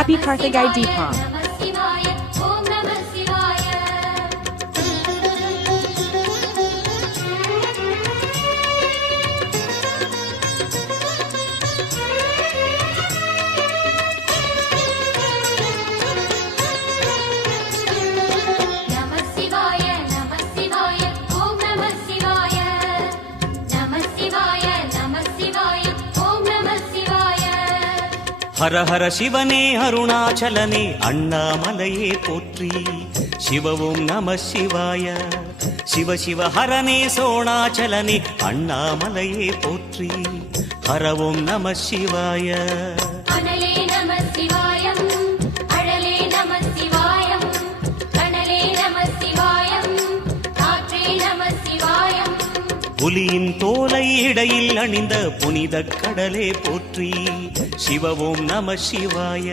Happy Karthigai Deepam. Hara Hara சிவனே அருணாச்சலனே அண்ணாமலையே போற்றி சிவவும் நம சிவாய சிவ சிவ ஹரனே சோணாச்சலனே அண்ணாமலையே போற்றி ஹரவும் நம சிவாய புலியின் தோலை இடையில் அணிந்த புனித கடலே போற்றி சிவவும் நம சிவாய